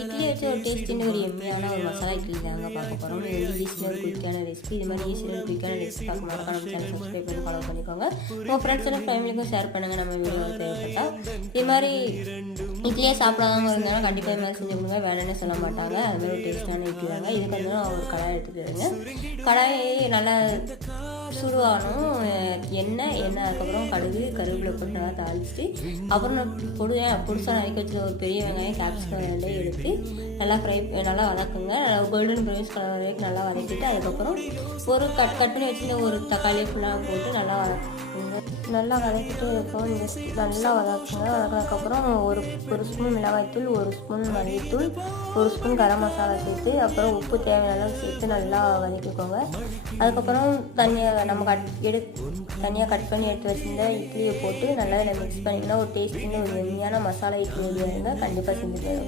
இட்லி வச்சு ஒரு டேஸ்டின்னு ஒரு எம்மியான ஒரு மசாலா இட்லி தாங்க பார்க்க போகிறோம். இது வந்து ஈஸியாக ஒரு குயிக்கான ரெசிபி. இது மாதிரி ஈஸியாக ஒரு குயிக்கான ரெசிபி பார்க்க மறக்காம நம்ம சேனல் சப்ஸ்கிரைப் பண்ணி ஃபாலோ பண்ணிக்கோங்க. உங்கள் ஃப்ரெண்ட்ஸ் அண்ட் ஃபேமிலிக்கும் ஷேர் பண்ணுங்கள். நம்ம வீடியோ தேவைப்பட்டால் இது மாதிரி இட்லியே சாப்பிடாதவங்க இருந்தாலும் கண்டிப்பாக இது மாதிரி செஞ்சு கொடுங்க. வேணும்னு சொல்ல மாட்டாங்க. அது மாதிரி ஒரு டேஸ்ட்டான இட்லி தாங்க. இதுக்கு வந்து ஒரு கடாய் எடுத்துக்கிடுங்க. கடாய் நல்லா சுடுவானும் எண்ணெய் அதுக்கப்புறம் கடுகு கருவேப்பிலை போட்டு நல்லா தாளிச்சிட்டு அப்புறம் புதுசாக நறுக்கி வச்சு ஒரு பெரிய வெங்காயம் கேப்சிகம் ரெண்டையும் எடுத்து நல்லா வதக்குங்க. கோல்டன் ப்ரௌன்ஸ் கலர் வரைக்கும் நல்லா வதக்கிட்டு அதுக்கப்புறம் ஒரு கட் பண்ணி வச்சுருந்த ஒரு தக்காளி ஃபுல்லாக போட்டு நல்லா வதக்கிட்டு இருக்கும். நல்லா வதக்குங்க. வதக்கினதுக்கப்புறம் ஒரு ஸ்பூன் மிளகாய்த்தூள், ஒரு ஸ்பூன் மல்லித்தூள், ஒரு ஸ்பூன் கரம் மசாலா சேர்த்து அப்புறம் உப்பு தேவையான அளவு சேர்த்து நல்லா வதக்கிக்கோங்க. அதுக்கப்புறம் தனியாக கட் பண்ணி எடுத்து வச்சுருந்த இட்லியை போட்டு நல்லா இதில் மிக்ஸ் பண்ணிங்கன்னா ஒரு டேஸ்டின்னு ஒரு எளிமையான மசாலா இட்லி ரெடியாகுங்க. கண்டிப்பாக செஞ்சு